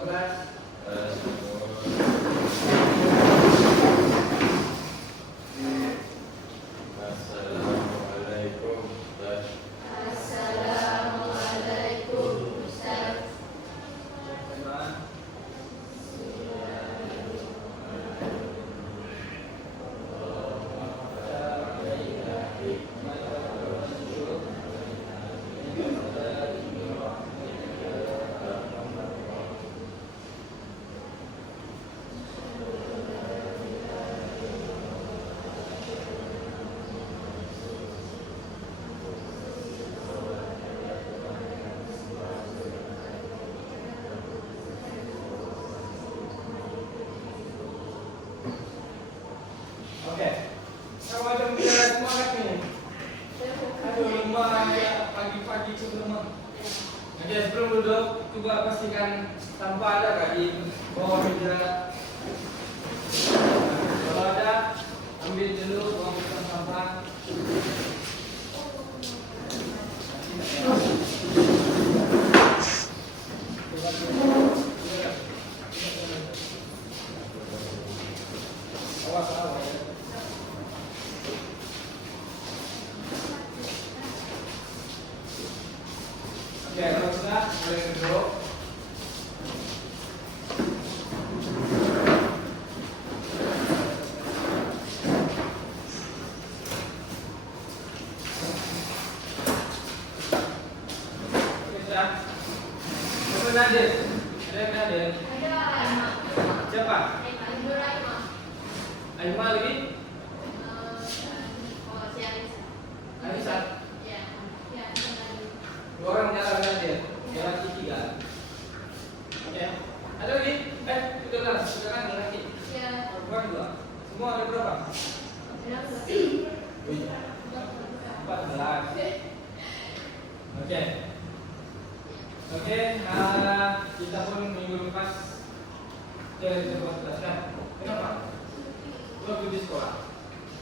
Assalamualaikum. Assalamualaikum Ustaz. Oke, kalau macam kita semangat nih. Aduh, lemah ya, pagi-pagi itu lemah. Oke, sebelum duduk, coba pastikan sampah ada nggak di bawah meja. Kalau ada, ambil dulu buang sampah. Awas, awas. Oke, kalau sudah boleh duduk. Oke, sudah. Siapa Nadir? Ada yang Nadir? Siapa? Aima lagi? Anissa? Dua orang jalan Nadir. Jalan tiga. Oke. Ada lagi? Itu kan lagi. Perempuan dua. Semua ada berapa? 14. Oke. Oke, kita pun minggu lepas dari 14 kan? Kenapa? Gua di sekolah.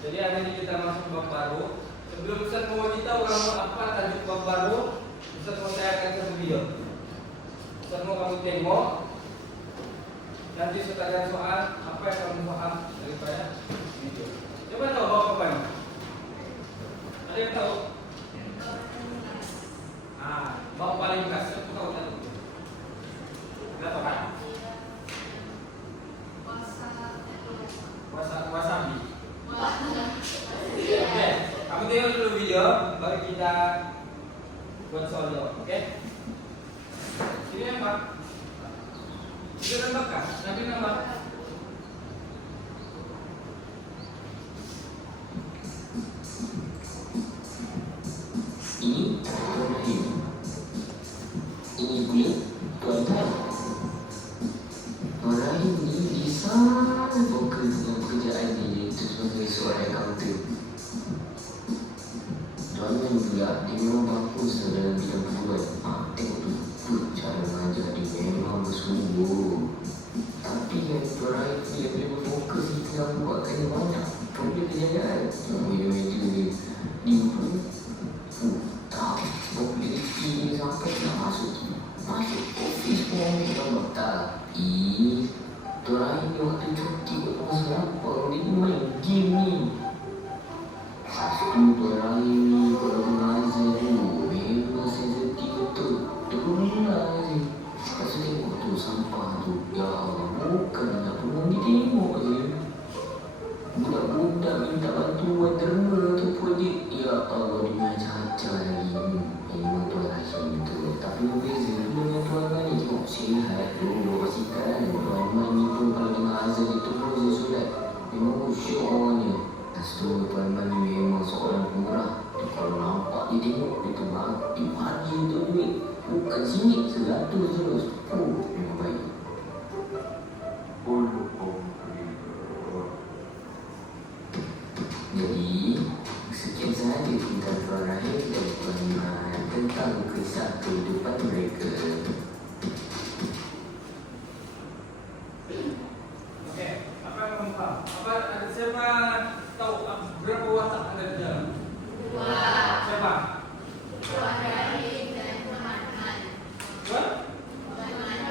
Jadi hari ini kita masuk bab baru. Sebelum Ustaz mau kita orang mau apa tajuk bab baru, Ustaz mau saya akan satu video. Ustaz mau kamu tengok. Nanti Ustaz ada soal apa yang kamu paham daripada video. Coba tahu bab apa ini? Ada yang tahu? Bab paling khas itu tahu tadi. Kenapa kan? Wasabi. Oke, kamu tengok dulu video, baru kita buat soal jawab. Oke? Ini nambah. Itu nambah kah? Nanti nambah. Ini kulit tuan-tuan. Orang ini bisa fokus dengan pekerjaan ini, iaitu sebagai seorang accountant. Tuan-tuan juga dia memang bagus dalam bidang perbuat. Tengok tu cara mengajar dia memang bersungguh. Tapi yang tuan ini dia boleh berfokus di tengah buatkan banyak problem kejayaan. Meja-meja dia tak mobility ni sampai nak masuk office pun orang tapi tuan ini waktu cuti buat masa apa dia main game ni. Satu tuan ini kalau mengajar tu memang sensitif betul. Turun lah je. Lepas tu tengok tu sampah tu. Ya Allah, bukan nak pergi tengok je. Budak-budak minta bantuan derma tu pun dia. Ya Allah, dia macam-macam lagi. Ini memang tuan rahim betul. Tapi berbeza dengan tuan ni. Tengok sihat dulu pastikan. Tuan Man ni pun kalau tengah azan dia terus dia solat. Memang khusyuk orangnya. Lepas tu tuan Man ni memang seorang pemurah. Kalau nampak dia tengok dia tu bagi pagi untuk duit. Bukan singgit, 100. Memang baik. Jadi, sekian sahaja tentang Tuan Rahim dan Tuan Man tentang kisah kehidupan mereka. Oke, apa yang kamu tahu? Siapa tahu berapa watak ada di dalam? Siapa? Tuan Rahim dan Tuan Man. Tuan? Tuan Man.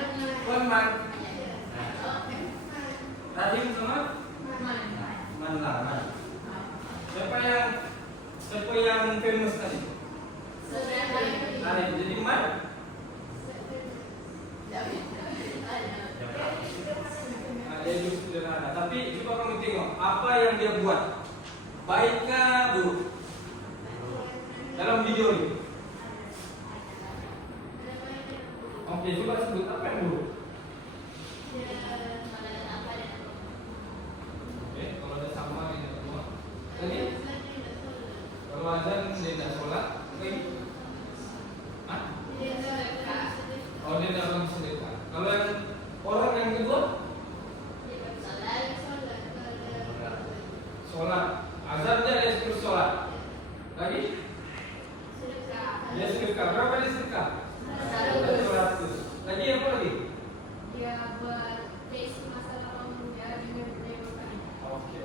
Jadi mana? Dia hidup sederhana. Tapi coba kamu tengok apa yang dia buat. Baiknya buruk dalam video ini. Oke, coba sebut apa yang buruk. Oke, kalau ada sama ini semua. Tadi kalau azan dia tidak sholat, oke? Hah? Oh, dia tidak orang sedekah. Kalau yang orang yang kedua, sholat. Azannya dia terus sholat. Lagi? Dia sedekah. Berapa dia sedekah? 100. Lagi apa lagi? Dia buat tes masalah orang dia dengan mereka. Oke.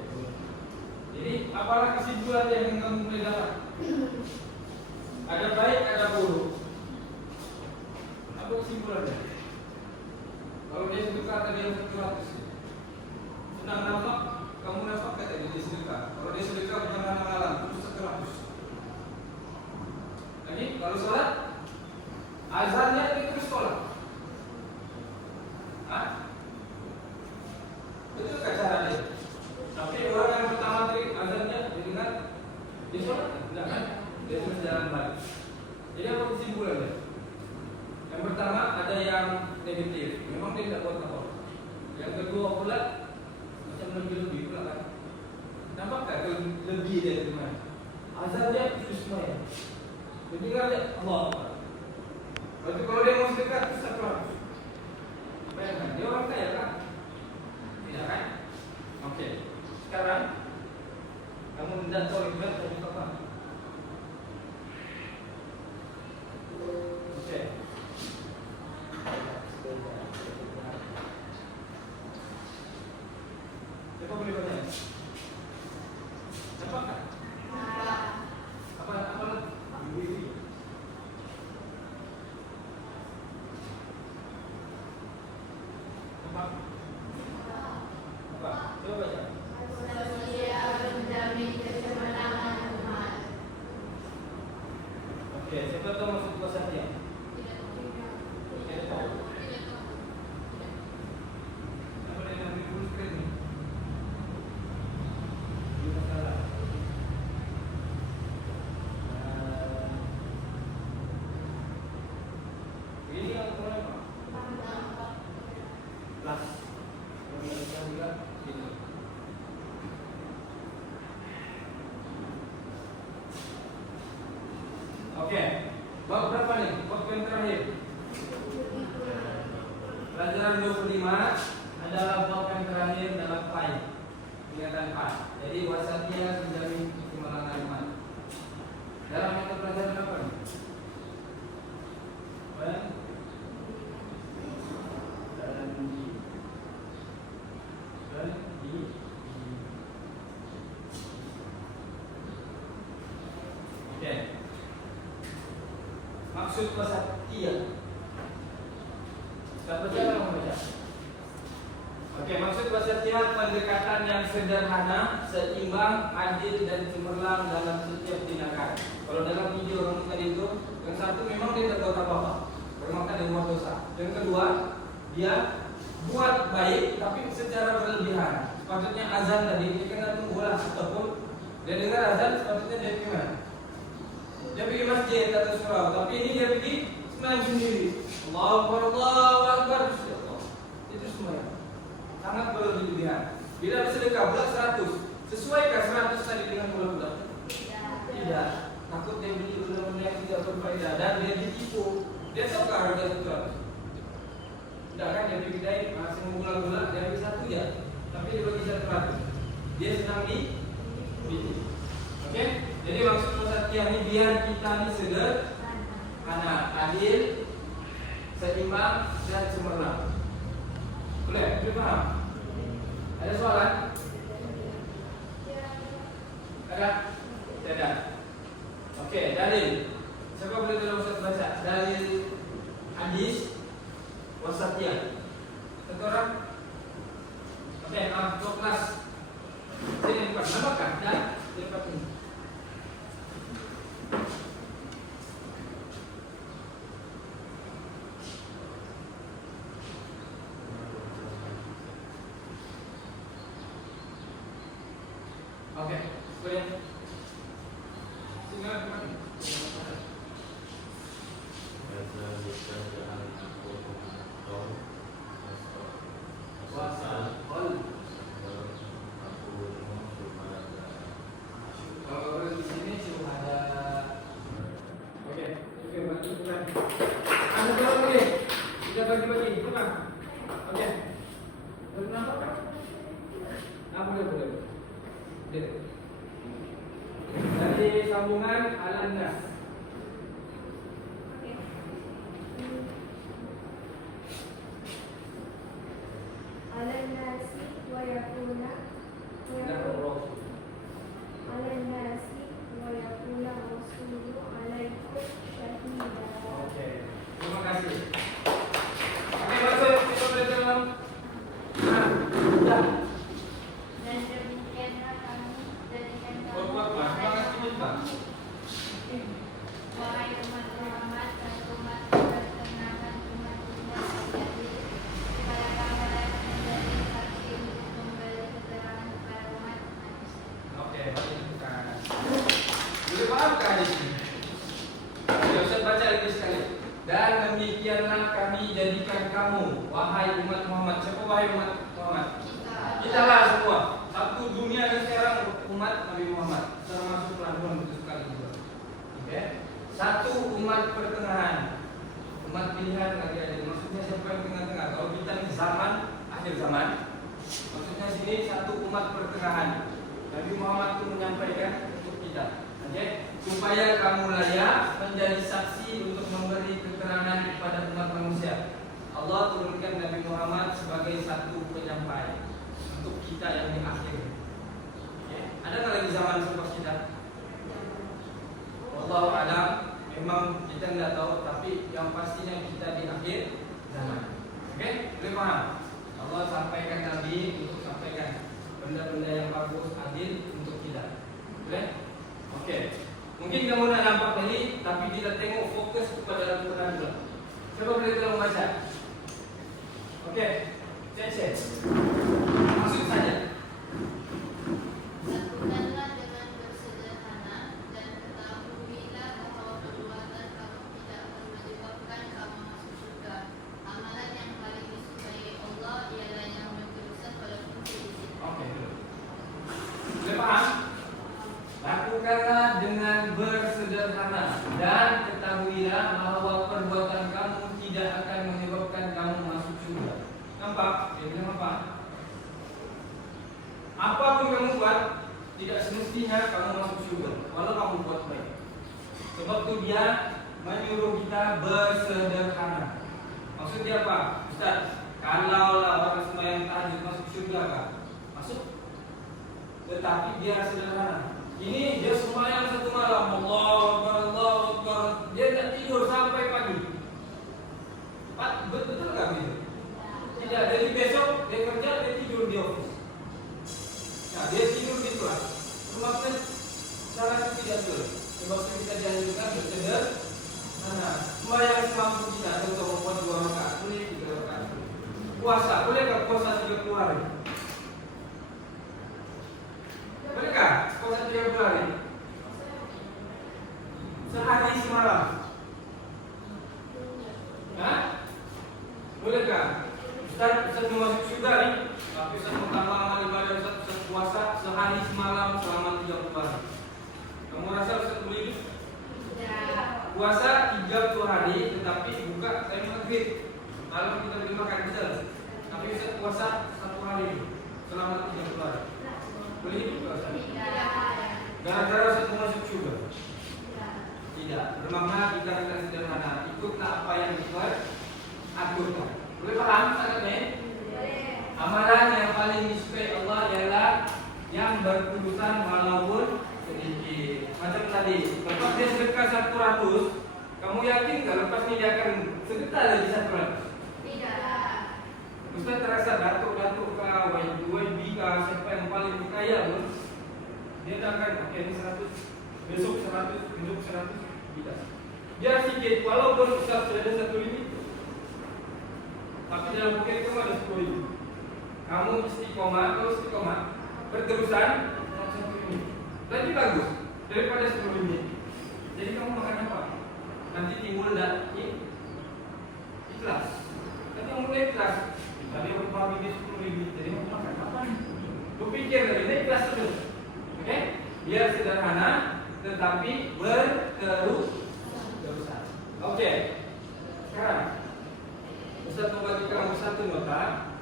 Jadi apalah kesimpulan yang kamu mulai dapat? Ada baik, ada buruk. Apa kesimpulannya? Kalau dia sedekah tadi yang 100, senang nafkah, kamu nafkah tadi dia sedekah. Kalau dia sedekah bukan malam, terus 100. Lagi, kalau sholat, azannya dia terus sholat. Hah? Betul kan caranya? Tapi orang yang pertama tadi azannya didengar, dia sholat, tidak kan? Dia terus jalan balik. Jadi apa kesimpulannya? Yang pertama ada yang negatif, memang dia tidak buat apa. Yang kedua pula macam lebih pula kan? Nampakkah lebih dia gimana? Azan dia terus semuanya. Mendengar dia Allah Akbar. Berarti kalau dia mau sedekah terus apa? Bayangkan, dia orang kaya kan? Tidak kan? Oke. Sekarang kamu tidak tahu ibadah tadi apa? Oke. Siapa boleh bertanya? Apakah? Apa? Apa? Coba baca. Oke, siapa tahu maksud wasatiyah? Tidak tahu. Apa yang ambil full screen ni? Ini masalah. Ini yang apa? Plus. Yang juga ini. Oke. Bab berapa nih? Bab yang terakhir. Pelajaran 25 adalah bab yang terakhir dalam PAI. Tingkatan 4. Jadi wasatiyah menjamin kemenangan iman. Dalam mata pelajaran apa nih? Oke. Maksud wasatiyah. Siapa yang membaca? Oke, maksud wasatiyah pendekatan yang sederhana, seimbang, adil dan cemerlang dalam setiap tindakan. Kalau dalam video orang tadi itu, yang satu memang dia tidak tahu apa-apa, bermakan dan buat dosa. Yang kedua, dia buat baik tapi secara berlebihan. Sepatutnya azan tadi dia kena tunggulah ataupun dia dengar azan sepatutnya dia gimana? Dia pergi masjid atau surau, tapi ini dia pergi sembahyang sendiri. Allahu Akbar, itu sembahyang. Sangat berlebihan. Bila bersedekah bulat 100, sesuaikah 100 tadi dengan bulat-bulat? Tidak. Takut dia beli benda-benda yang tidak berfaedah dan dia ditipu. Dia tahu harga 100. Tidak kan dia pergi kedai masih bulat-bulat dia beli 1 ya, tapi dia bagi 100. Dia sedang ditipu. Oke? Jadi maksud wasatiyah ini biar kita ini sederhana, adil, seimbang dan cemerlang. Boleh? Boleh paham? Ada soalan? Ada? Tidak. Oke, dalil. Siapa boleh tolong Ustaz baca? Dalil hadis wasatiyah. Satu orang? Oke, untuk kelas. Sini depan. Nampak kan? Dah? Di depan ini. Kita bagi-bagi, benar? Oke. Kenapa? Nah, boleh. Dari sambungan Al-Nas. Al-Nasi wa yakuna Rasulu alaikum syahida. Oke. Terima kasih. Oke, masuk kita belajar dalam. Nah, Dan demikianlah kami jadikan kamu wahai umat Muhammad dan umat pertengahan umat-umat jadi supaya kamu menjadi saksi untuk memberi keterangan kepada umat manusia. oke, ini bukan. Boleh maafkan di sini. Ya, Ustaz baca lagi sekali. Dan demikianlah kami jadikan kamu wahai umat Muhammad. Siapa wahai umat Muhammad? Kita lah semua. Satu dunia dan sekarang umat Nabi Muhammad. Termasuk pelabuhan itu sekali juga. Oke. Satu umat pertengahan. Umat pilihan lagi ada. Maksudnya siapa yang tengah-tengah? Kalau kita ini zaman akhir zaman. Maksudnya sini satu umat pertengahan. Nabi Muhammad itu menyampaikan untuk kita. Oke. Supaya kamu layak menjadi saksi untuk memberi keterangan kepada umat manusia. Allah turunkan Nabi Muhammad sebagai satu penyampai untuk kita yang di akhir. Oke. Ada nggak lagi zaman selepas kita? Wallahu a'lam. Memang kita nggak tahu, tapi yang pastinya kita di akhir zaman. Oke, boleh paham? Allah sampaikan Nabi untuk sampaikan benda-benda yang bagus, adil untuk kita. Boleh? Oke. Mungkin kamu nak nampak tadi, tapi kita tengok fokus kepada Al-Quran dulu. Coba boleh tolong baca. Oke, cek. Maksud saja. Lakukanlah dengan bersederhana dan ketahuilah bahwa perbuatan kamu tidak akan menyebabkan kamu masuk surga. Amalan yang paling disukai Allah ialah yang berterusan walaupun sedikit. Oke, boleh paham? Lakukanlah dengan bersederhana dan ketahuilah bahwa perbuatan kamu tidak akan menyebabkan kamu masuk surga. Nampak? Dia bilang apa? Apapun kamu buat, tidak semestinya kamu masuk surga, walau kamu buat baik. Sebab itu dia menyuruh kita bersederhana. Maksud dia apa? Ustaz, kalau orang sembahyang tahajud masuk surga kan? Masuk. Tetapi dia sederhana. Ini dia sembahyang satu malam, Allahu Akbar. Dia tak tidur sampai pagi. Betul tak begitu? Tidak. Jadi besok dia kerja, dia tidur di office. Nah, dia tidur di kelas. Sebabnya cara itu tidak betul. Sebabnya kita dianjurkan bersederhana. Sembahyang semampu kita. Contoh membuat 2 rakaat, boleh 3 rakaat. Puasa, bolehkah puasa 30 hari? Bolehkah puasa 30 hari? Sehari semalam. Hah? Bolehkah? Ustaz mau masuk surga nih, tapi Ustaz pertama amal ibadah Ustaz puasa sehari semalam selama 30 hari. Kamu rasa Ustaz boleh itu? Tidak. Puasa 30 hari tetapi buka time maghrib. Kalau kita beli makan betul. Tapi Ustaz puasa 1 hari selama 30 hari. Boleh itu puasa? Gara-gara Ustaz mau masuk surga? Tidak. Bermakna kita akan sederhana. Ikutlah apa yang Tuhan aturkan. Boleh paham sangatnya? Amalan yang paling disukai Allah ialah yang bertulusan walaupun sedikit. Macam tadi, lepas dia sedekah 100, kamu yakin tak lepas ni dia akan sedekah lagi 100? Tidak. Ustaz terasa datuk-datuk kah, YB kah, siapa yang paling kaya pun dia tak akan, okey ni 100, besok 100, besok 100, tidak. Biar sikit, walaupun Ustaz sudah ada 1 limit, tapi dalam poket kamu ada 10 ribu. Kamu istiqomah, kalau istiqomah berterusan 1 limit. Lebih bagus daripada 10 limit. Jadi kamu makan apa? Nanti timbul tak ikhlas. Nanti kamu mulai ikhlas. Tadi aku paham ini 10 ribu. Jadi kamu makan apa nih? Berpikir lagi, ini ikhlas terus. Oke? Biar sederhana, tetapi berterusan. Oke. Sekarang Ustaz satu nota,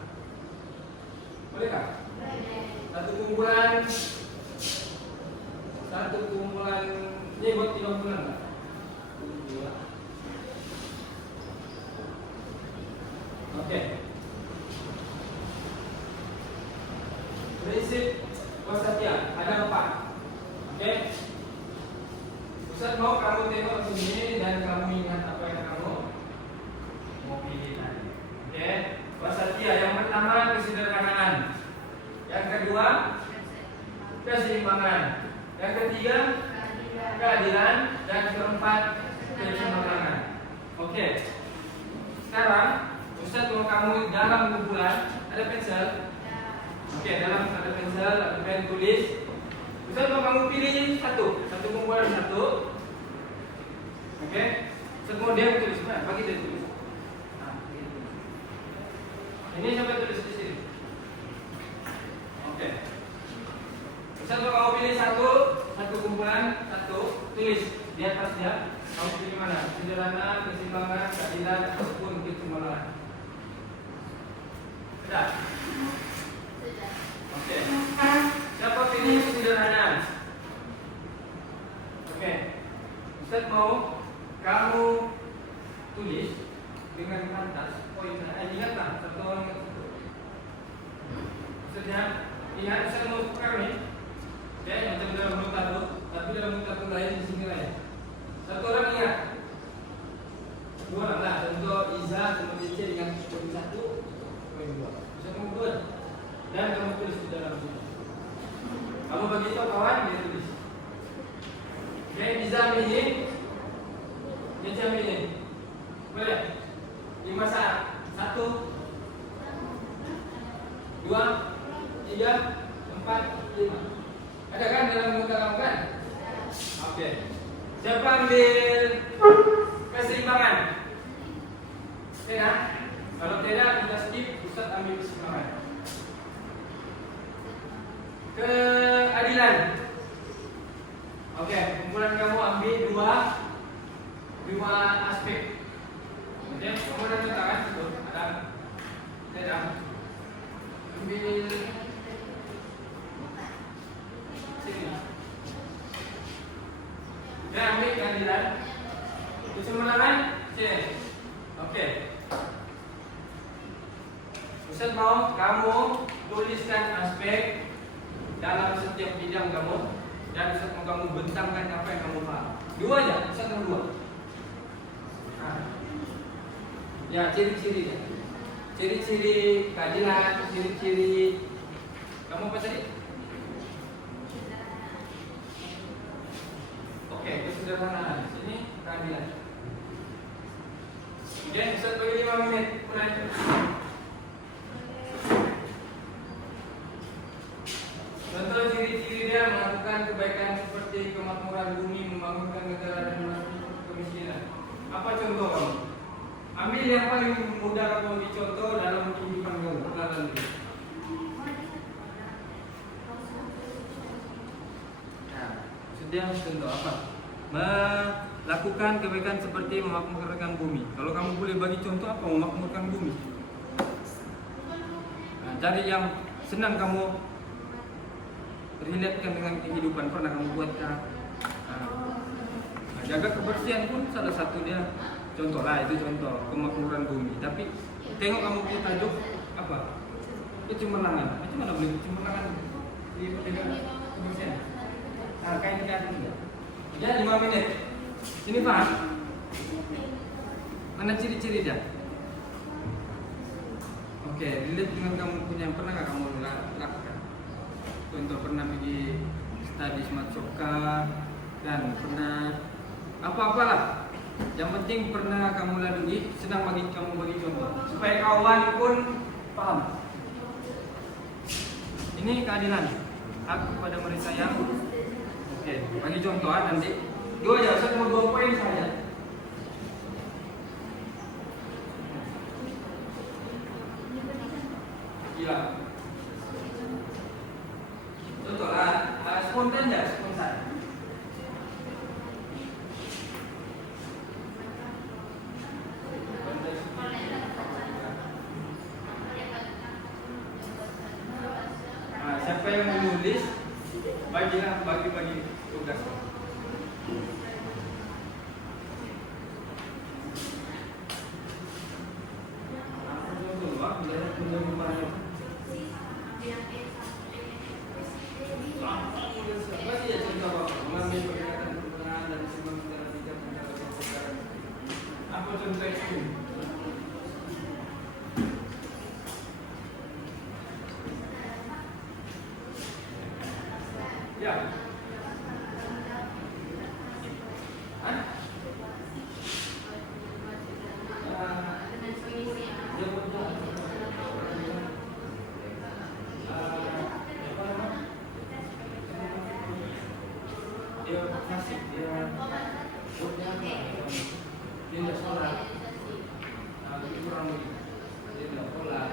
bolehkah? Satu kumpulan ini buat 3 bulan nggak? Oke. Prinsip wasatiyah ada 4. Oke. Ustaz mau kamu tengok ke sini dan kamu ingat apa yang kamu mau pilih tadi. Oke. Wasatiyah yang pertama kesederhanaan. Yang kedua keseimbangan. Yang ketiga keadilan dan keempat keseimbangan. Oke. Sekarang Ustaz mau kamu dalam kumpulan ada pensel. Oke, dalam ada pensel, ada pen tulis. Ustaz mau kamu pilih satu kumpulan satu. Oke. Semua dia tulis mana? Bagi dia tulis. Nah, ini sampai tulis di sini. Oke. Ustaz mau kamu pilih satu kumpulan satu, tulis di atas dia. Kamu pilih mana? Sederhana, keseimbangan, keadilan, ataupun keseimbangan. Sudah? Sudah. Oke. Siapa pilih sederhana? Oke. Ustaz mau kamu tulis dengan pantas poin. Ingatlah satu orang satu. Maksudnya ingat Ustaz mau tukar nih. Ya, macam dalam nota tu, tapi dalam nota tu lain di sini lain. Satu orang ingat. 2 orang lah. Contoh Iza kemudian C dengan poin 1, poin 2. Ustaz kamu buat dan kamu tulis di dalam sini. Kamu bagi tahu kawan dia tulis. Oke, Iza ambil ini. Dia ambil ini. Boleh? 5 saat. 1 2 3 4 5. Ada kan dalam nota kamu kan? Oke. Siapa ambil keseimbangan? Tidak? Kalau tidak kita skip. Ustaz ambil keseimbangan. Keadilan. Oke, kumpulan kamu ambil dua aspek. Oke, kamu ada letakkan situ. Ada. Tidak. Ambil sini. Ya, ambil keadilan. Keseimbangan C. Oke. Ustaz mau kamu tuliskan aspek dalam setiap bidang kamu dan Ustaz mau kamu bentangkan apa yang kamu paham. 2 aja, Ustaz mau 2. Nah. Ya, ciri-cirinya. Ciri-ciri keadilan, ciri-ciri kamu apa tadi? Oke, kesederhanaan. Ini keadilan. Oke, Ustaz bagi 5 menit. Mulai. Contoh ciri-ciri dia melakukan kebaikan seperti kemakmuran bumi, membangunkan negara dan menangani kemiskinan. Apa contoh kamu? Ambil yang paling mudah kamu dicontoh dalam kehidupan kamu. Perlahan dulu. Nah, sudah contoh apa? Melakukan kebaikan seperti memakmurkan bumi. Kalau kamu boleh bagi contoh apa memakmurkan bumi? Nah, cari yang senang kamu relatekan dengan kehidupan, pernah kamu buatkah? Nah, jaga kebersihan pun salah satu dia contoh lah, itu contoh kemakmuran bumi. Tapi tengok kamu punya tajuk apa? Kecemerlangan. Macam mana boleh kecemerlangan di kebersihan? Nah, kain-kain juga. Ya, 5 menit. Sini paham? Mana ciri-ciri dia? Oke, relate dengan kamu punya, pernah nggak kamu lakukan? Contoh pernah pergi study smart shopka dan pernah apa-apalah. Yang penting pernah kamu lalui, senang bagi kamu bagi contoh supaya kawan pun paham. Ini keadilan. Hak kepada mereka yang oke, bagi contoh nanti 2 aja, saya mau 2 poin saja. Iya. Contoh lah, spontan ya, spontan. yang menulis bagi tugas. Apa contoh ekstrim? Ya. Hah? Dia masih dia tidak sholat, itu kurang lebih. Dia tidak sholat.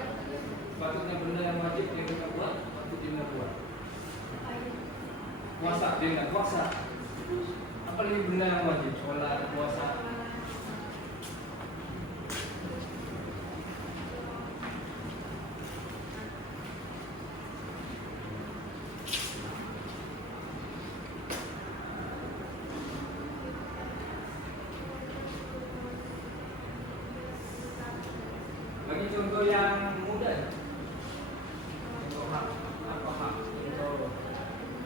Patutnya benda yang wajib dia tidak buat, patut dia tidak buat. Puasa dia tidak puasa. Apalagi benda yang wajib, sholat, puasa. Bagi contoh yang mudah, contoh hak, apa hak, contoh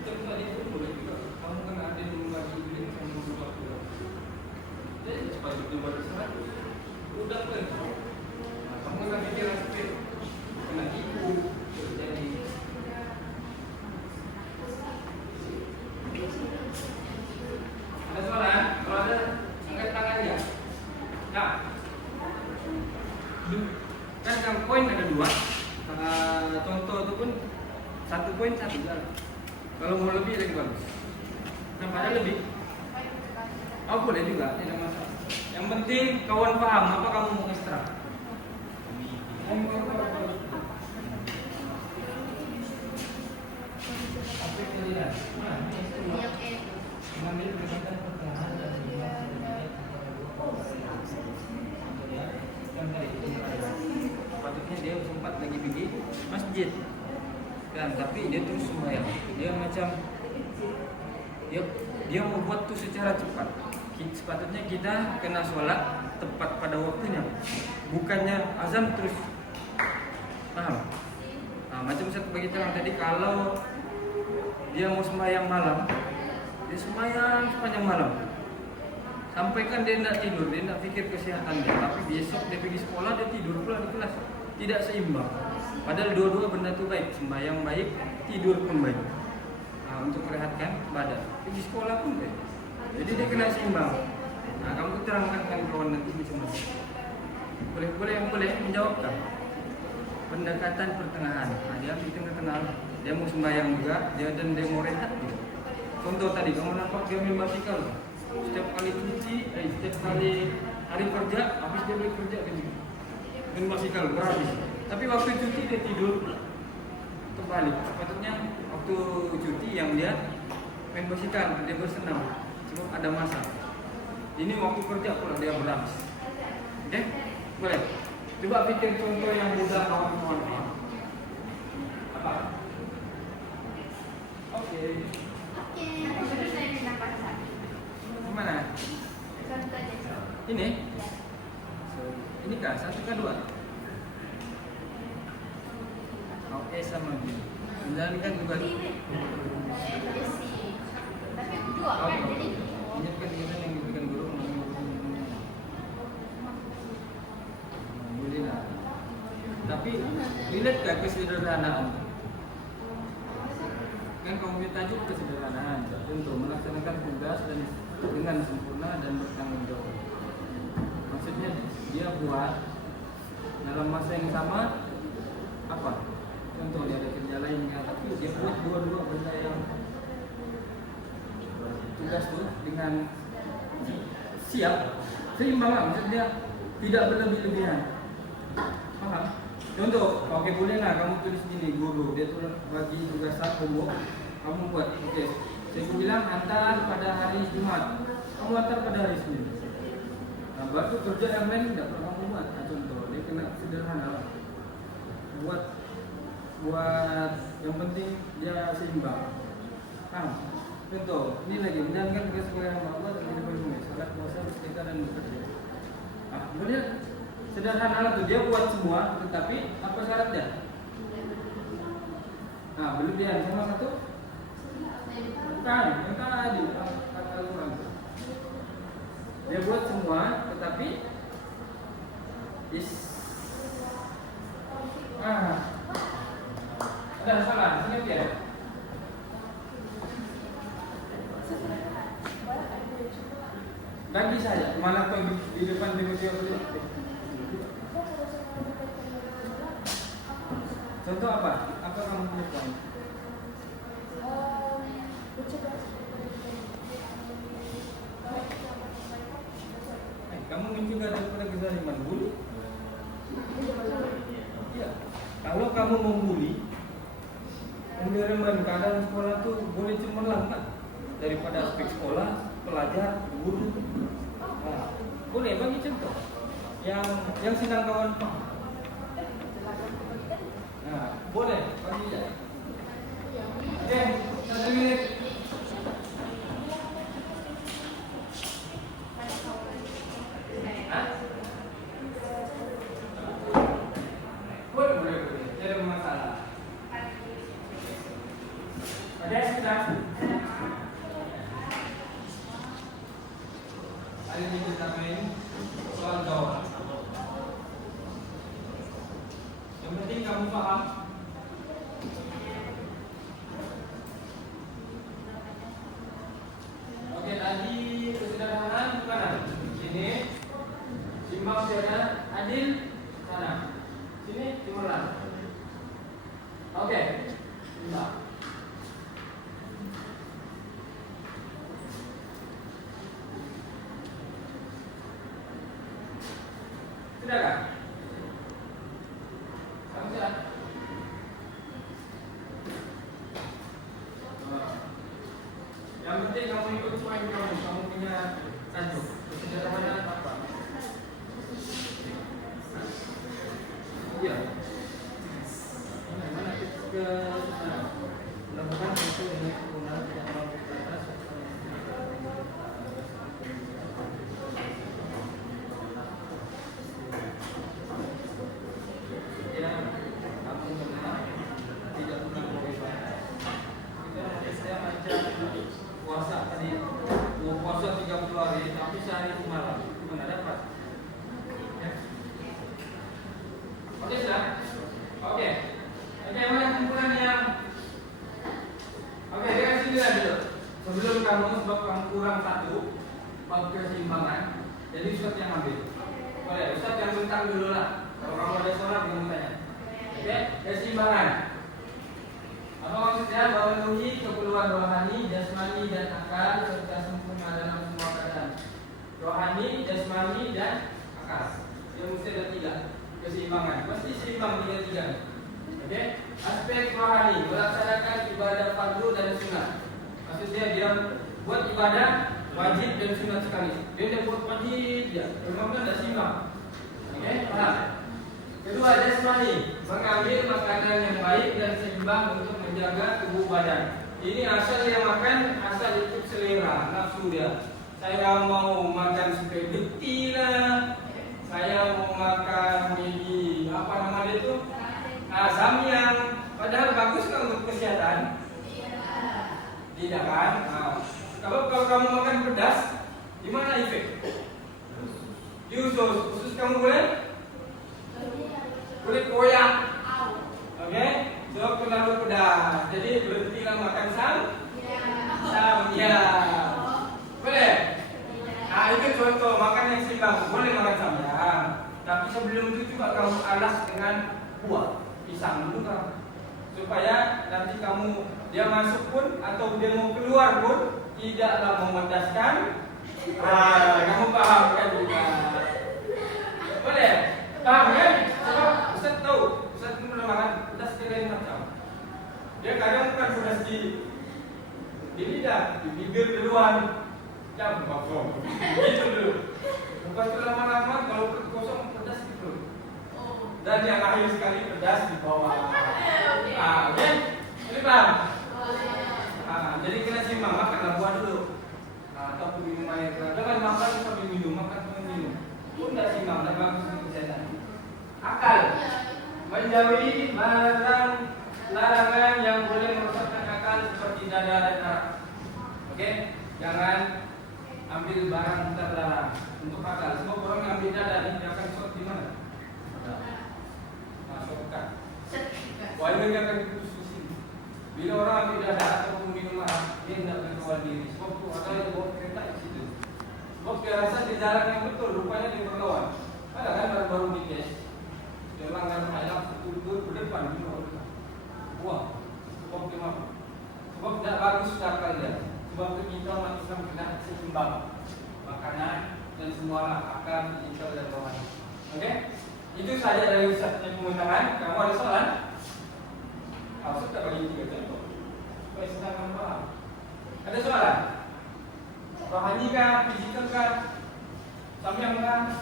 kita minta dia pun boleh juga. Kamu kan ada yang membagi duit sama berubah juga. Jadi cepat itu buat serat, udah kan? Nah, kamu kan pikir aspek kena tipu, jadi ada soalan? Kalau ada, angkat tangan ya. Nah. Kan yang poin ada 2. Contoh itu pun 1 poin 1 jalan. Kalau mau lebih lagi bagus. Nah, pada lebih. Oh, boleh juga, tidak masalah. Yang penting kawan paham apa kamu mau ekstra. Apa yang dilihat? Mengambil berkaitan pertengahan dan patutnya dia sempat lagi pergi masjid kan, tapi dia terus sembahyang. Dia macam dia mau buat tuh secara cepat. Sepatutnya kita kena sholat tepat pada waktunya, bukannya azan terus. Paham? Nah, macam saya bagi terang tadi, kalau dia mau sembahyang malam, dia sembahyang sepanjang malam. Sampai kan dia tidak tidur, dia tidak pikir kesehatannya. Tapi besok dia pergi sekolah, dia tidur pula di kelas. Tidak seimbang. Padahal dua-dua benda itu baik. Sembahyang baik, tidur pun baik. Nah, untuk merehatkan badan. Pergi sekolah pun baik. Jadi dia kena seimbang. Nah, kamu terangkan kan kawan nanti macam-macam. Boleh yang boleh menjawabkan. Pendekatan pertengahan. Nah, dia di tengah-tengah. Dia mau sembahyang juga, dan dia mau rehat juga. Contoh tadi, kamu nampak dia main basikal. Setiap kali cuci, setiap kali hari kerja, habis dia balik kerja kan juga. Dan basikal berhabis. Tapi waktu cuti dia tidur terbalik. Sepatutnya waktu cuti yang dia main basikal, dia bersenam. Sebab ada masa. Ini waktu kerja pula dia berhabis. Oke? Boleh? Coba pikir contoh yang mudah kawan-kawan. Apa? Oke. Mana? Ini? Ini kah? 1 kah 2? Oke, sama B. Menjalankan tugas. Tapi 2 kan jadi Ingatkan kita yang diberikan guru. Boleh lah. Tapi relate gak kesederhanaan? Kan kamu punya tajuk kesederhanaan. Untuk melaksanakan tugas dan dengan sempurna dan bertanggung jawab. Maksudnya dia buat dalam masa yang sama apa? Contoh dia ada kerja lainnya, tapi dia buat dua-dua benda yang tugas itu dengan siap, seimbang lah. Maksudnya tidak berlebih-lebihan. Paham? Contoh, oke boleh lah kamu tulis gini, guru dia tulis bagi tugas satu, kamu buat, oke. Saya bilang antar pada hari Jumat, kamu antar pada hari Senin. Nah, baru kerja yang lain tidak pernah kamu buat. Nah, contoh, dia kena sederhana lah. Buat Yang penting dia seimbang. Contoh, ini lagi menjalankan tugas sebagai hamba Allah dan hidup bumi, salat, puasa, bersedekah dan bekerja. Kemudian sederhana tuh dia buat semua, tetapi apa syaratnya? Belum dia sama satu. Bukan, yang tadi kata Al-Quran. Dia buat semua, tetapi ada salah, ingat ya? Bagi saya, mana kau di depan Timotius itu? Contoh apa? Apa kamu punya poin? Kamu mencegah daripada kezaliman, bully? Ya. Kalau kamu membuli, environment keadaan sekolah tuh boleh cemerlang kan? Daripada aspek sekolah, pelajar, guru. Boleh bagi contoh. Yang sedang kawan. Boleh bagi ya. Oke, 1 menit. Boleh. Tidak ada masalah. Oke, sudah. Hari ini kita main soal jawab. Yang penting kamu paham. Oke, tadi kesederhanaan gimana? Sini, simbang sana, adil sana. Sini, cemerlang. Oke, simbang. Sudah kan? Kamu sudah? Yang penting kamu ikut poin kamu punya tajuk. Kesederhanaan apa? Iya. Mana ke sana? Lakukan itu dengan penggunaan tidak mampu ke atas. Puasa 30 hari tapi sehari semalam mana dapat ya. Oke sudah. Oke mana kumpulan yang dia kasih nilai dulu sebelum kamu sebab kamu kurang satu bab keseimbangan. Jadi Ustaz yang ambil boleh Ustaz yang bentang dulu lah. Kalau kamu ada soal belum tanya. Oke, keseimbangan apa maksudnya? Memenuhi keperluan rohani, jasmani, dan akal serta sempurna dalam semua keadaan. Rohani, jasmani, dan akal. Yang mesti ada 3 keseimbangan. Pasti seimbang 3-3. Oke? Aspek rohani melaksanakan ibadah fardu dan sunat. Maksudnya dia buat ibadah wajib dan sunat sekali. Dia tidak buat wajib ya. Memang tidak seimbang. Oke? Paham? Kedua, jasmani, mengambil makanan yang baik dan seimbang untuk menjaga tubuh badan. Ini asal dia makan, asal ikut selera, nafsu dia. Saya mau makan spaghetti lah, saya mau makan ini, apa nama dia itu? Samyang. Padahal bagus kan untuk kesehatan? Tidak kan? Kalau kamu makan pedas, di mana efek? Di usus kamu boleh? Kulit koyak. Oke? So terlalu pedas. Jadi berhentilah makan samyang. Boleh? Itu contoh makan yang seimbang. Boleh makan samyang. Tapi sebelum itu coba kamu alas dengan buah pisang dulu kan. Supaya nanti dia masuk pun atau dia mau keluar pun tidaklah memedaskan. Kamu paham kan juga? Boleh? Paham kan? Ustaz tahu, Ustaz pun makan pedas keren macam. Dia kadang bukan pedas di lidah, di bibir duluan. Jam kosong. Gitu dulu. Bukan lama-lama kalau perut kosong pedas di perut. Dan yang akhir sekali pedas di bawah. Oke? Oke, paham? Boleh. Jadi kena simbang, makanlah buah dulu. Ataupun minum air. Jangan makan sambil minum, makan sambil minum. Pun tidak simbang, tidak bagus untuk kesehatan. Akal. Menjauhi larangan yang boleh merusakkan akal seperti dada dan arak. Oke? Jangan ambil barang terlarang untuk akal. Sebab orang yang ambil dada ini dia akan shot di mana? Masukkan. Walaupun dia akan putus di sini. Bila orang ambil dada ataupun minum arak, dia tidak akan keluar diri. Sebab tu ada yang bawa kereta di situ. Sebab dia rasa di jalan yang betul, rupanya dia berlawan. Ada kan baru-baru di tes. Dia langgar ayam turun ke depan minum arak. Wah, sebab dia mampu. Sebab tidak bagus akal dia. Sebab itu kita umat Islam kena seimbang makanan dan semualah akal, akal dan rohani. Oke? Itu saja dari Ustaznya pengetahuan. Kamu ada soalan? Ustaz tak bagi 3 contoh supaya senang kamu paham. Ada soalan? Rohani kah? Fisikal kah? Samyang kah?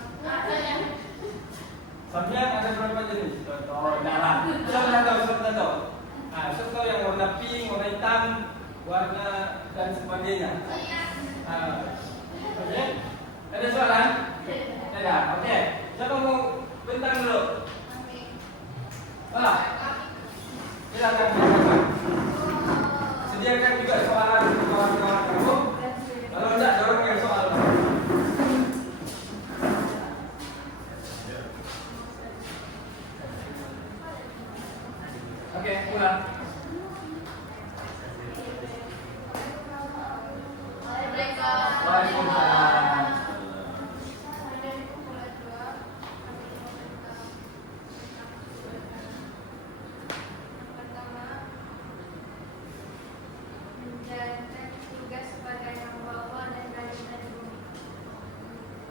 Samyang ada berapa jenis? Contoh, dalam. Siapa tahu? Siapa tahu? Ustaz tahu yang warna pink, warna hitam, warna dan sebagainya. Oke? Ada soalan? Ada. Oke. Siapa mau bentang dulu? Silakan. Sediakan juga soalan untuk kawan-kawan kamu. Kalau tidak, dorong yang soal. Oke, pulang.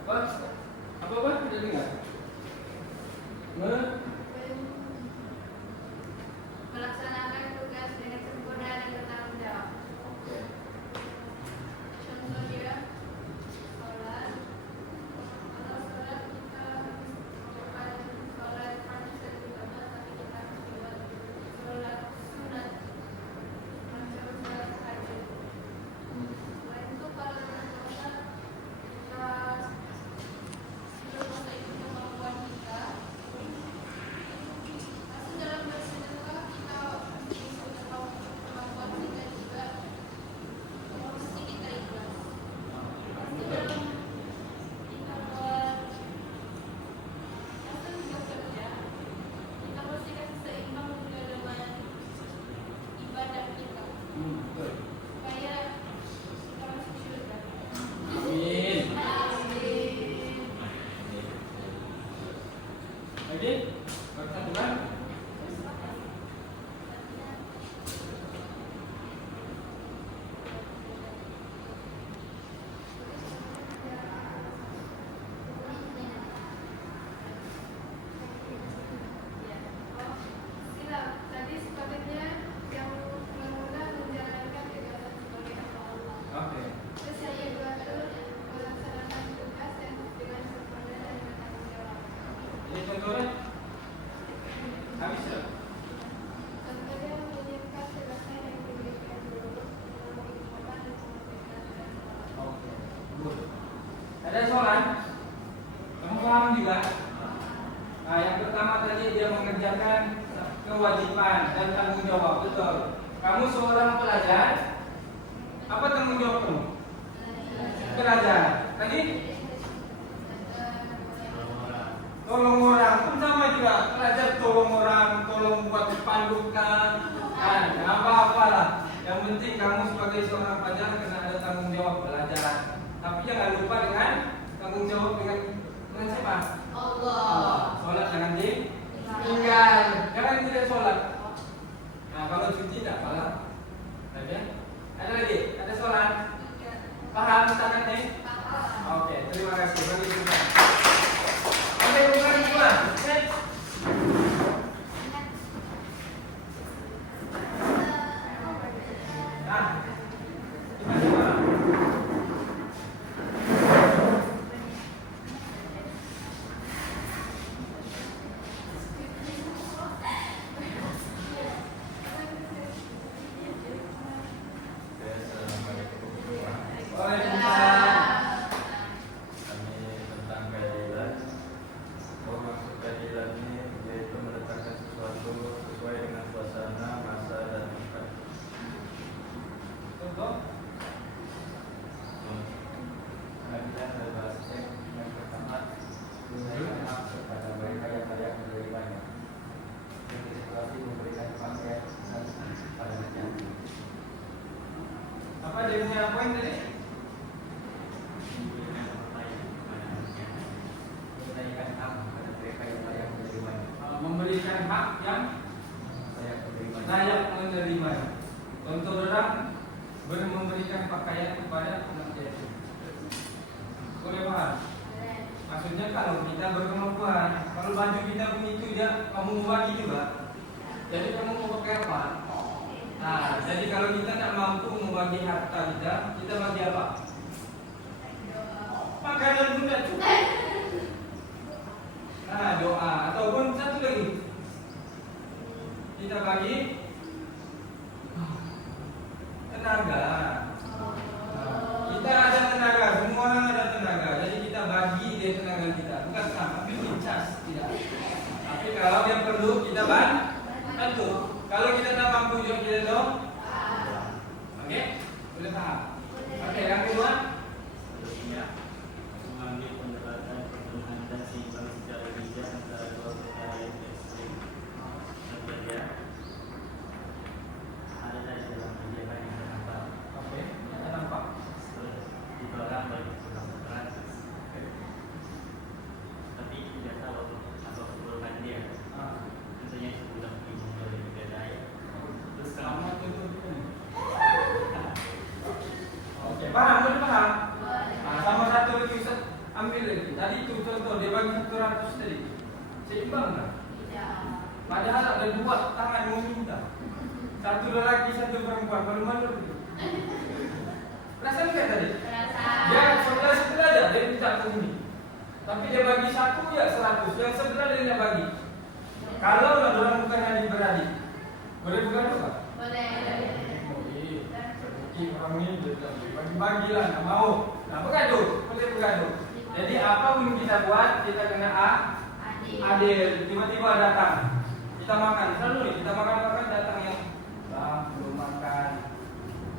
Waalaikumsalam. Apa? Tidak dengar. Melaksanakan tugas dengan sempurna dan bertanggung jawab. Contohnya, sholat. Kalau sholat kita bukan sholat harus ibadah, tapi kita buat sholat sunat, macam sholat tahajud. Selain itu kalau sholat kita sebelum masa itu kemampuan kita. Masuk dalam bersedekah kita bisa tahu kemampuan kita juga mesti kita ikhlas. Masuk dalam kita buat masuk juga kerja kita mesti kasih seimbang juga dengan ibadah kita supaya kita masuk surga. Amin. Oke? Persatuan. Tadi sepatutnya yang mula-mula menjalankan kegiatan sebagai hamba Allah. Oke. Terus saya diatur melaksanakan tugas yang dengan sempurna dan bertanggung jawab. Ini contohnya. Habis ya? Contohnya menyiapkan tugasnya yang diberikan dulu dalam kehidupan dan mengerjakan. Oke. Good. Ada soalan? Kamu paham juga? Yang pertama tadi dia mengerjakan kewajiban dan tanggung jawab. Betul. Kamu seorang pelajar. Apa tanggung jawab kamu? Pelajar. Tadi? Tolong orang. Pun sama juga. Pelajar tolong orang, tolong buat pandukan. Apa-apalah. Yang penting kamu sebagai seorang pelajar kena ada tanggung jawab belajar. Tapi jangan lupa dengan tanggung jawab dengan siapa? Allah. Sholat jangan ditinggal. Jangan tidak sholat. Kalau cuci tidak salah. Ada lagi? Ada soalan? Paham tangan nih? Oke, terima kasih. Bagi kita. Oke, bukan semua. Next. dia punya poin tadi? Memberikan hak kepada mereka yang layak menerima. Memberikan hak yang layak menerima. Contoh orang memberikan pakaian kepada anak yatim. Boleh paham? Maksudnya kalau kita berkemampuan, kalau baju kita pun itu dia kamu mau bagi juga. Jadi kamu mau pakai apa? Nah, jadi kalau kita tak mampu membagi harta kita bagi apa? Makanan pun tak cukup. Nah, doa ataupun satu lagi kita bagi tenaga. Kita ada tenaga, semua orang ada tenaga. Jadi kita bagi dia tenaga kita, bukan sampai dicas tidak. Tapi kalau dia perlu kita bantu. Kalau kita tak mampu juga kita dong. Oke, boleh paham? Oke, yang kedua. Mengambil pendapatan kebutuhan dan seimbang secara bijak antara dua perkara yang ekstrim. Kerja ada dari dalam kegiatan yang nampak. Oke, yang nampak. Dilarang bagi pekerjaan tapi tidak tahu apa kebutuhan dia. Tentunya sudah bingung dari negara. Terus Sama contohnya. Oke, paham? Boleh paham? Nah, sama satu lagi Ustaz, ambil lagi. Tadi itu contoh dia bagi 100 tadi. Seimbang kan? Padahal ada dua tangan meminta. Satu lelaki, satu perempuan. Baru malu begitu. Perasaan enggak tadi? Dia sebelah aja dia minta begini. Tapi dia bagi satu ya 100. Yang sebelah dia tidak bagi. Kalau orang bukan adik beradik, boleh bukan juga? Boleh. Orang ini bagi-bagilah, nggak mau. Nah, bergaduh, boleh bergaduh. Jadi apapun kita buat, kita kena adil. Tiba-tiba datang, kita makan. Selalu nih, kita makan datang yang belum makan.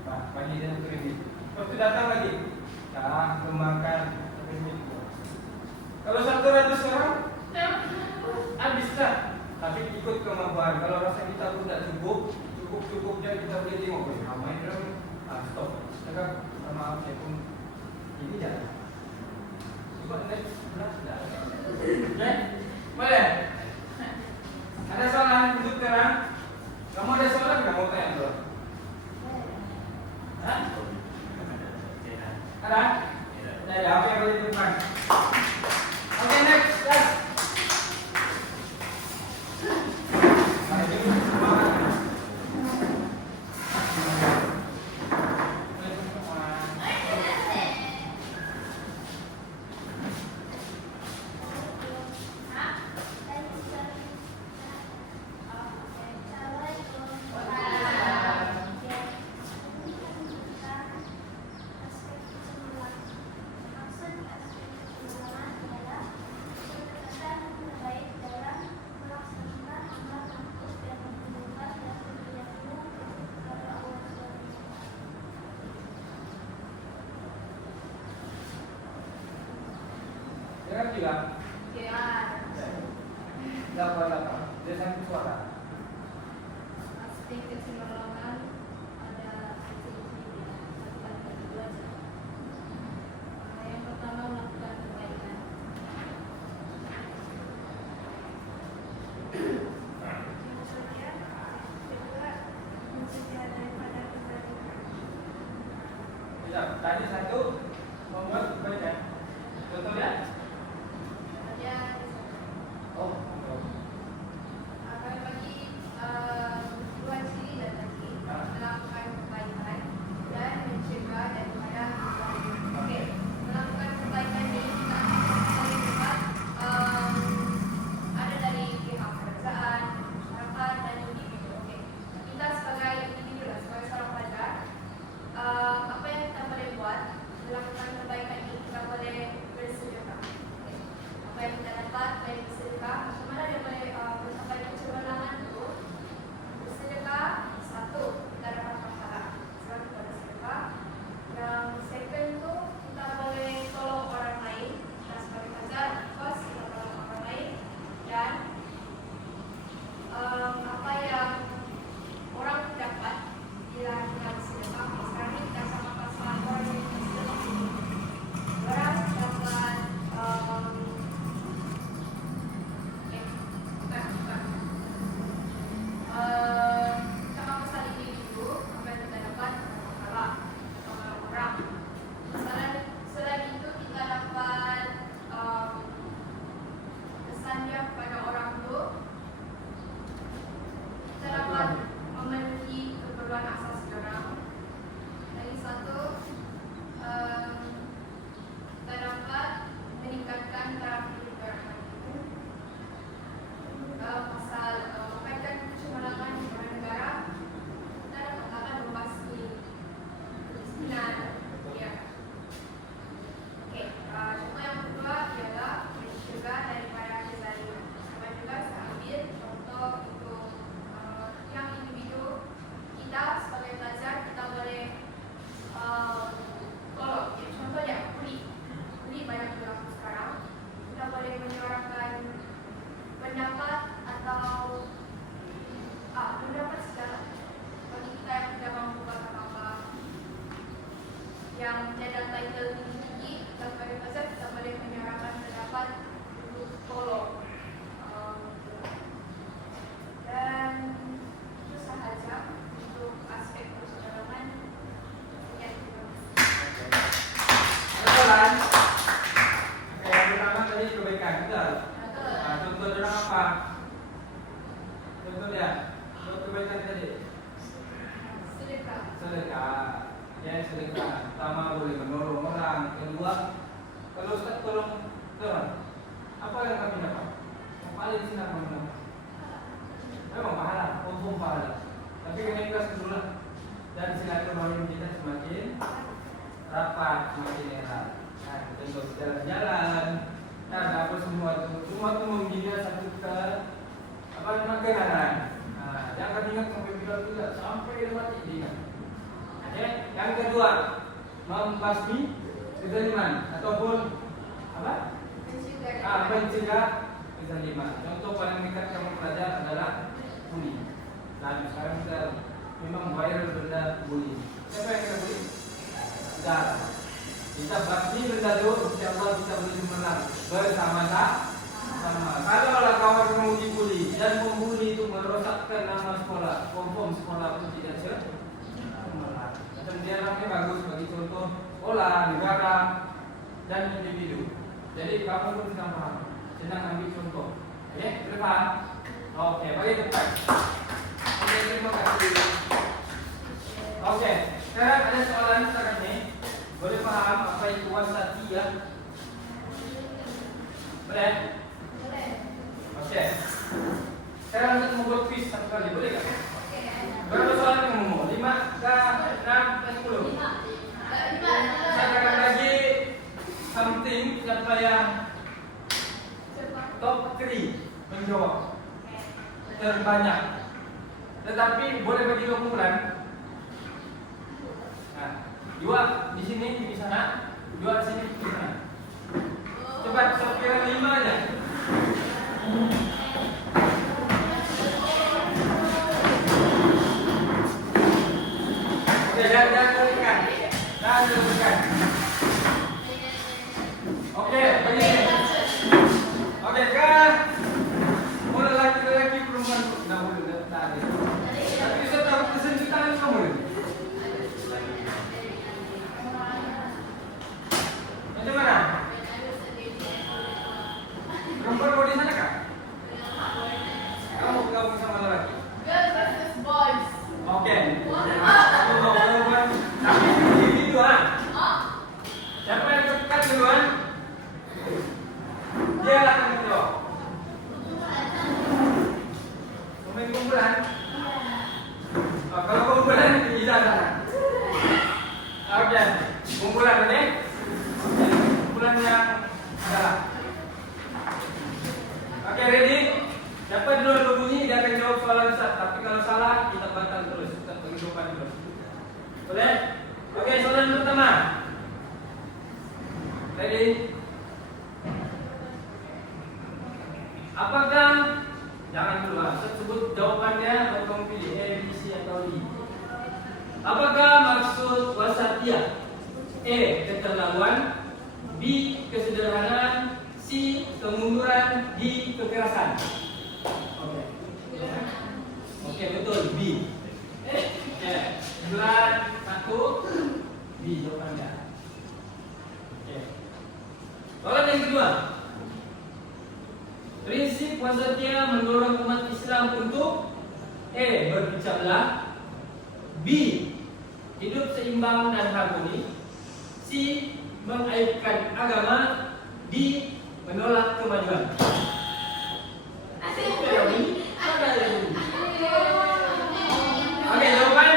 Nah, bagi dia krimit. Terus datang lagi, belum makan krimit. Kalau 100 orang, habislah. Tapi ikut kemampuan. Kalau rasa kita pun tak cukup dan kita boleh tengok. Ramai orang. Stop. Cakap maaf saya pun ini dah. Sebab next belas dah. Okay? Boleh? Ada soalan untuk terang? Kamu ada soalan nggak mau tanya dulu? Hah? Ada? Ada apa yang boleh depan? Oke, next class. Dengar tidak? Dapat. Dia sampai suara. Aspek keseimbangan ada sisi-sisi lakukan kedua. Yang pertama melakukan kebaikan. Tidak, tadi satu membuat kebaikan. Contohnya? Oh, Akan bagi Tuhan sendiri dan lagi melakukan kebaikan dan mencegah daripada kebaikan. Okey, melakukan kebaikan ini kita melihat ada dari pihak kerajaan, masyarakat dan individu. Okey, kita sebagai individu, sebagai seorang pelajar, apa yang kita boleh buat pendapat atau pendapat segala bagi kita yang tidak mampu kata-kata yang tidak title tinggi dan pada masa kita boleh menyuarakan pendapat untuk tolong dan itu sahaja untuk aspek persaudaraan yang Betulan? Oke, yang pertama tadi kebaikan, betul? Nah, contoh orang apa? Contoh dia, contoh kebaikan tadi. Sedekah. Ya, sedekah. Pertama boleh menolong orang. Kedua, kalau Ustaz tolong orang, apa yang kami dapat? Yang paling senang menolong. Memang pahala, confirm pahala. Tapi kena ikhlas dulu lah. Dan silaturahmi kita semakin rapat, semakin erat. Nah, kita untuk jalan-jalan. Nah, apa semua itu menjadi satu kenangan. Nah, jangan ingat sampai bilang tidak sampai mati diingat. Oke, yang kedua, membasmi kezaliman ataupun apa? Mencegah kezaliman. Contoh paling dekat kamu pelajar adalah bully. Nah, sekarang kita memang viral benda bully. Siapa yang kena bully? Saudara. Kita basmi benda itu, insyaallah kita boleh menang bersama-sama. Kalau kawan menguji bully dan membuli itu merosakkan nama sekolah, confirm sekolah pun tidak cemerlang. Macam dia orangnya bagus bagi contoh sekolah, negara dan individu. Jadi kamu pun senang paham, senang ambil contoh. Oke, boleh paham? Oke, bagi depan. Oke, terima kasih. Oke, sekarang ada soalan sekarang ini. Boleh paham apa itu wasatiyah? Boleh? Oke. Sekarang kita membuat quiz satu kali, boleh tak? Berapa soalan kamu? 5 ke 6 ke 10? 5. Saya akan lagi something siapa yang top 3 menjawab terbanyak. Tetapi boleh bagi kumpulan. Nah, 2 di sini, di sana, 2 di sini, di sana. Coba sekira 5 aja. Oke, jangan teruskan. Jangan teruskan. Oke, begini. Oke, kan? Mulai laki-laki perempuan dahulu tadi. Tapi saya tahu kesenjutan kamu. Macam mana? Perempuan mau di sana kah? Kamu bergabung sama lelaki? Girls versus boys. Oke. Perempuan. Tapi individu ah. Siapa yang dekat duluan? Dia akan menjawab. Pemain kumpulan? Oh, kalau kumpulan di sana. Oke. Kumpulan ini? Kumpulan yang salah. Oke, ready? Siapa dulu berbunyi dia akan jawab soalan Ustaz. Tapi kalau salah kita batal terus. Kita bagi jawaban terus. Boleh? Oke, soalan pertama. Ready? Apakah jangan dulu saya sebut jawabannya atau kamu pilih A, B, C atau D. Apakah maksud wasatiyah? A. Keterlaluan, B. Kesederhanaan, C. Kemunduran, D. Kekerasan. Oke. Oke, betul B. Oke. Bulan 1 B jawabannya. Oke. Soalan yang kedua. Prinsip wasatiyah mendorong umat Islam untuk A. Berpecah belah, B. Hidup seimbang dan harmoni, C. Mengaibkan agama, D. Menolak kemajuan. Oke, jawaban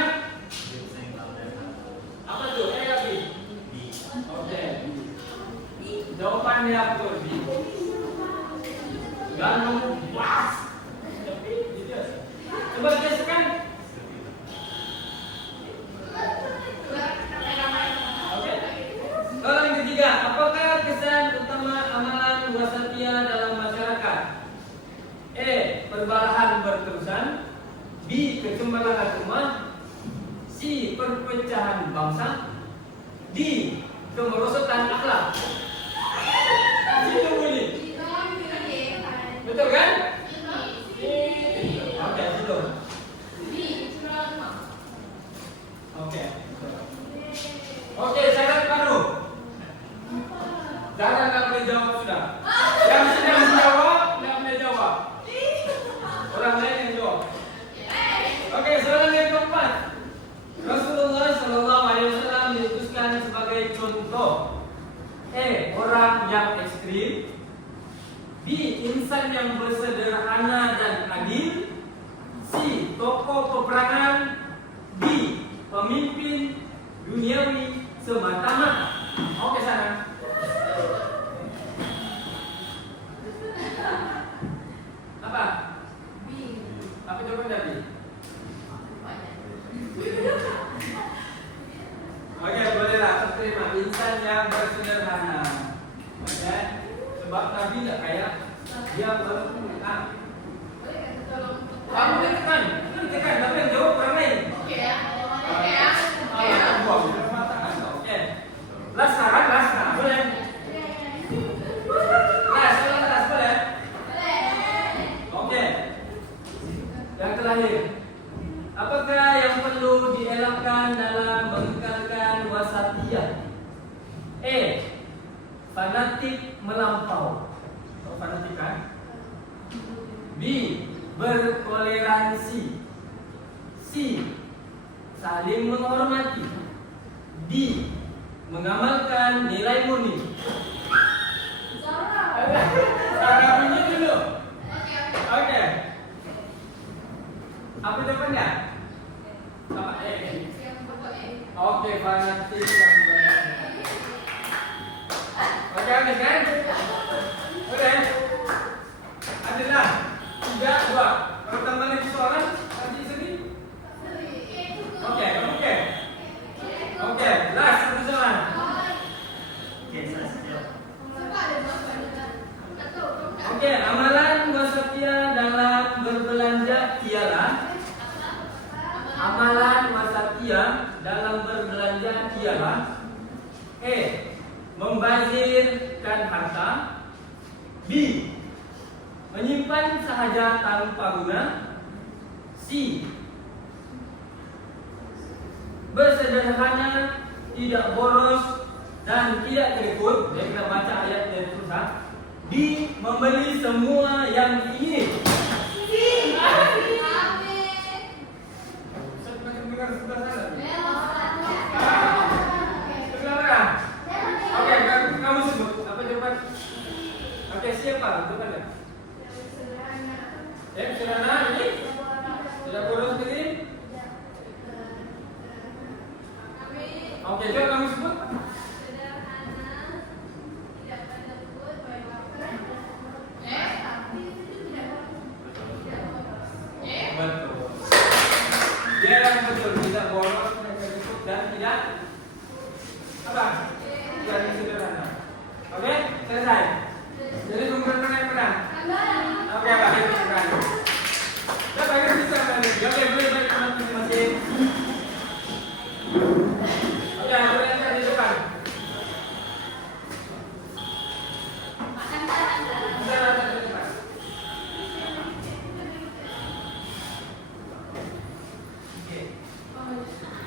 apa tuh? A atau B? Oke. Jawabannya apa? B. Gantung was. Coba geserkan. Oke. Soalan yang ketiga, apakah kesan utama amalan wasatiyah dalam masyarakat? A. perbalahan berterusan, B. kecemburuan umat, C. perpecahan bangsa, D. kemerosotan akhlak. Situ bunyi. Betul kan? Oke, situ. Oke, syarat baru. Jangan nggak boleh jawab sudah. Yang sudah menjawab, nggak boleh jawab. Orang lain yang jawab. Oke, soalan yang keempat. Rasulullah Shallallahu Alaihi Wasallam diutuskan sebagai contoh. Orang yang ekstrim. B. Insan yang bersederhana dan adil. C. Tokoh peperangan. D. Pemimpin duniawi semata-mata. Oke, sana. Apa? Apa jawaban tadi? Oke, bolehlah terima. Insan yang bersederhana. Oke, sebab Nabi tidak kayak dia berpulang. Kamu tekan, tapi yang jawab orang lain. Oke. Las, boleh. Las, boleh. Oke. Yang terakhir, apakah yang perlu dielakkan dalam mengekalkan wasatiyah? Fanatik melampau. Fanatik kan? B. Bertoleransi. C. Saling menghormati. D. Mengamalkan nilai murni. Sarah bunyi dulu. Oke. Apa jawabannya? Apa Oke, fanatik yang benar. Oke, habis kan? Oke. Adalah 3-2. Kalau tambah lagi soalan, nanti sedih. Oke. Last satu soalan. Oke, saya jawab. Oke, amalan wasatiyah dalam berbelanja ialah. Amalan wasatiyah dalam berbelanja ialah membazirkan harta. B. Menyimpan sahaja tanpa guna. C. Bersederhana, tidak boros dan tidak terikut. Dia kita baca ayat dari Tuhan. D. Membeli semua yang diingini. Oke, kamu sebut apa jawaban? Oke, siapa jawabannya? Sederhana, ini tidak boros sendiri. Oke, coba kamu sebut. Betul. Dia yang betul, tidak boros, tidak cukup dan tidak apa? Tidak sederhana. Oke, selesai. Jadi kemudian mana yang menang? Oke, bagi kemudian. Ya, bagi bisa bagi. Oke, boleh baik teman masing-masing. Oke, boleh yang di depan.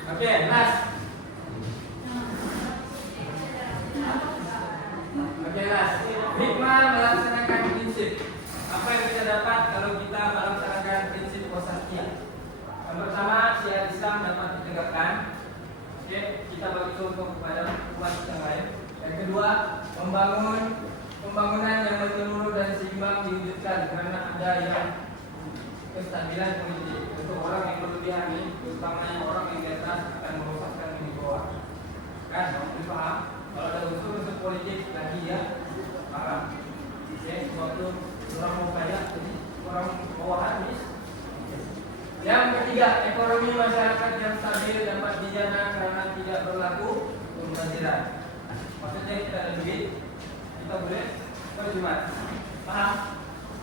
Oke, last. Hikmah melaksanakan prinsip. Apa yang kita dapat kalau kita melaksanakan prinsip wasatiyah? Yang pertama, syiar Islam dapat ditegakkan. Oke, kita bagi contoh kepada umat yang lain. Yang kedua, pembangunan yang menyeluruh dan seimbang diwujudkan karena ada yang kestabilan politik. Untuk orang yang berlebihan ini, terutama orang yang di atas akan merosakkan yang di bawah. Kan, kamu paham? Kalau ada unsur-unsur politik lagi ya parah. Sebab itu orang mau kaya, jadi orang bawahan habis. Yang ketiga, ekonomi masyarakat yang stabil dapat dijana karena tidak berlaku pembaziran. Maksudnya kita ada duit, kita boleh berjumat. Paham?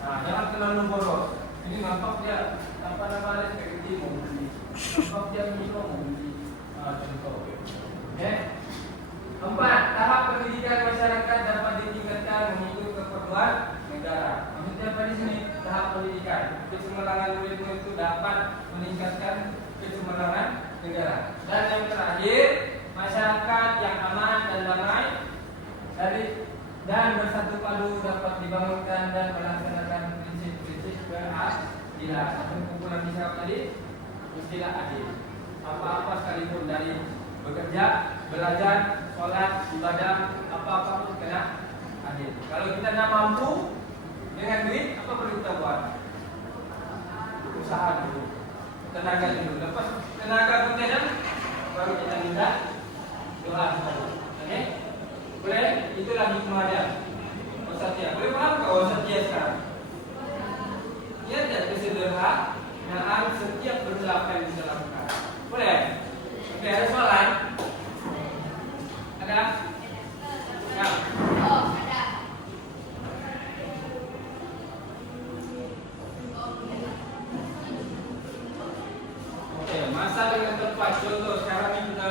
Nah, jangan terlalu boros. Ini nampak dia apa namanya seperti mau beli, nampak dia mikro mau beli. Contoh. Oke. 4. Tahap pendidikan masyarakat dapat ditingkatkan mengikut keperluan negara. Maksudnya apa di sini? Tahap pendidikan. Kecemerlangan murid-murid itu dapat meningkatkan kecemerlangan negara. Dan yang terakhir, masyarakat yang aman dan damai dan bersatu padu dapat dibangunkan dan melaksanakan prinsip-prinsip keadilan. Atau kumpulan hisab tadi, istilah adil. Apa-apa sekalipun dari bekerja, belajar, sholat, ibadah, apa-apa pun kena adil. Kalau kita tidak mampu dengan duit, apa perlu kita buat? Usaha dulu, tenaga dulu. Lepas tenaga kita baru kita minta doa dulu. Oke? Boleh? Itulah hikmah dia. Wasatiyah. Boleh paham tak wasatiyah sekarang? Ia tidak kesederhanaan setiap berlaku yang kita lakukan. Boleh? Oke, ada soalan? Ada? Ya. Oh, ada. Oke, masa dengan tepat. Contoh sekarang ini kita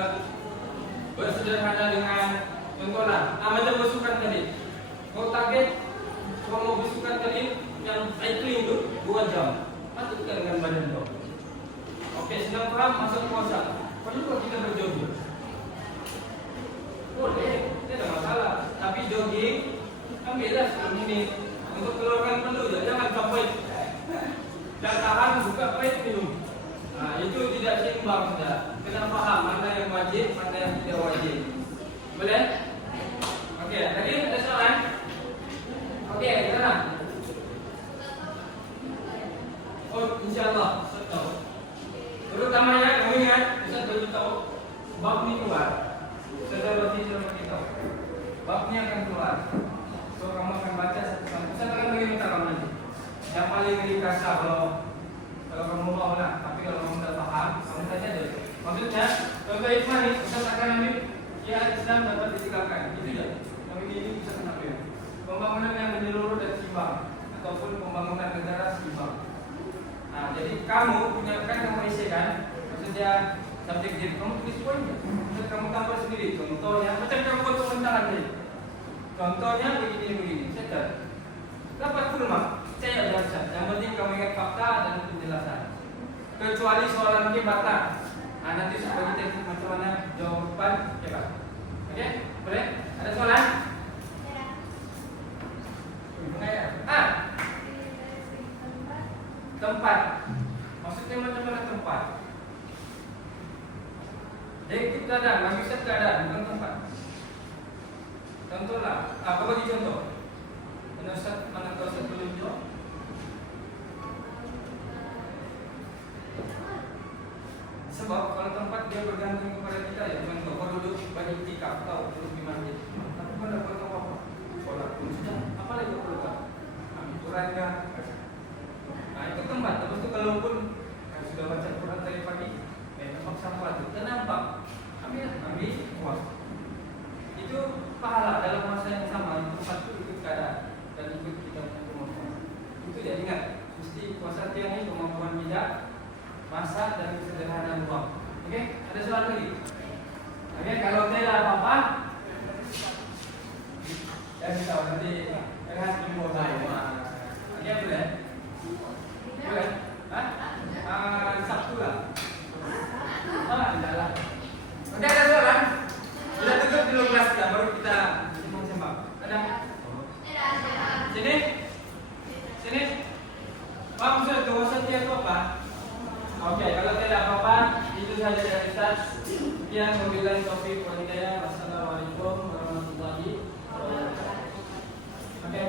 bersederhana dengan contohlah. Macam besukan tadi. Kau target, kau mau besukan tadi yang cycling itu 2 jam. Mati kita dengan badan kau. Oke, senang paham masuk puasa. Kau juga kita berjogging. Boleh, tidak ada masalah. Tapi jogging ambillah 10 menit untuk keluarkan peluh. Jangan sampai dan tahan buka pait minum. Nah, itu tidak seimbang sudah. Kena paham mana yang wajib, mana yang tidak wajib. Boleh? Oke, tadi ada soalan? Oke, jalan. Oh, insyaallah, tahu. Terutamanya kamu ingat, Ustaz baru tahu bab ini keluar. Saudara roti sudah kita. Babnya akan keluar. So kamu akan baca satu-satu. Ustaz akan bagi minta kamu nanti. Yang paling dikasih kalau kamu mau lah. Tapi kalau kamu tidak paham, kamu tanya dulu. Maksudnya, contoh Islam ini, Ustaz akan ambil ya Islam dapat ditinggalkan. Itu ya. Kami ini bisa kenapa? Pembangunan yang menyeluruh dan seimbang, ataupun pembangunan negara seimbang. Nah, jadi kamu punya kan kamu isi kan, maksudnya subjek jadi kamu tulis poinnya. Terus kamu tambah sendiri. Contohnya, macam kamu buat pementaran tadi. Contohnya begini. Setel. Dapat full mark. Saya biasa. Yang penting kamu ingat fakta dan penjelasan. Kecuali soalan ini batas. Nah, nanti supaya kita macam mana jawaban hebat. Oke, boleh? Ada soalan? Tempat. Maksudnya macam mana tempat? Jadi kita ada, Nabi Ustaz tak ada, bukan tempat. Contohlah, apa bagi contoh? Mana Ustaz, mana kau Ustaz boleh jawab? Sebab kalau tempat dia bergantung kepada kita ya. Contoh, kau duduk bagi tikap, tahu duduk di masjid. Tapi kau tak perlu apa-apa. Sholat pun sudah. Apa lagi kau perlu tahu? Ambil Quran kan? Nah itu tempat. Lepas itu kalau pun sudah baca Quran dari pagi, nampak sampah itu, dan nampak ambil puas. Itu pahala dalam masa yang sama. Itu tempat itu ikut keadaan dan ikut kita punya kemampuan. Itu dia ingat. Mesti puasa tiang ini kemampuan kita, masa dan kesederhanaan ruang. Oke, ada soal lagi? Oke, kalau tidak apa-apa, ya kita nanti dengan info saya. Oke, boleh? Boleh? Hah? Sabtu lah. Tidak lah. Oke, ada soalan? Kita tutup dulu kelas kita, baru kita sembang-sembang. Ada? Sini? Sini? Pak, Ustaz, wasatiyah itu apa? Oke, kalau tidak apa-apa, itu saja dari Ustaz. Sekian, wabillahi taufiq wal hidayah. Wassalamualaikum warahmatullahi wabarakatuh. Oke,